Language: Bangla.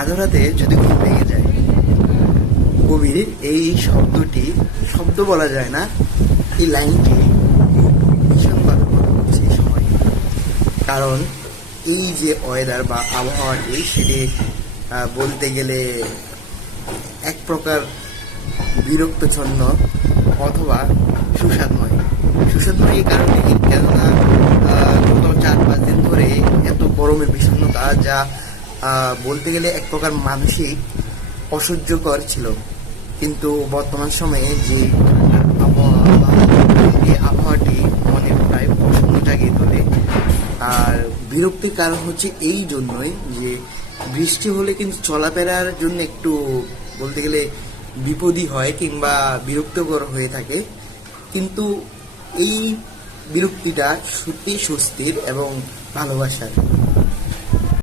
আধো রাতে যদি ঘুম ভেঙে যায়, কবির এই শব্দটি, শব্দ বলা যায় না, এই লাইনটি ভীষণভাবে মনে হচ্ছে এই সময়। কারণ এই যে ওয়েদার বা আবহাওয়াটি, সেটি বলতে গেলে এক প্রকার বিরক্তছন্ন অথবা সুস্বাদময়। সুস্বাদময় এই কারণে, কেননা গত 4-5 দিন ধরে এত গরমের বিষণ্ণতা, যা বলতে গেলে এক প্রকার মানসিক অসহ্যকর ছিল। কিন্তু বর্তমান সময়ে যে আবহাওয়া বা এই আবহাওয়াটি মনে প্রায় প্রসন্ন জাগিয়ে তোলে। আর বিরক্তির কারণ হচ্ছে এই জন্যই যে বৃষ্টি হলে কিন্তু চলাফেরার জন্য একটু বলতে গেলে বিপদই হয় কিংবা বিরক্তকর হয়ে থাকে। কিন্তু এই বিরক্তিটা সত্যি স্বস্তির এবং ভালোবাসার।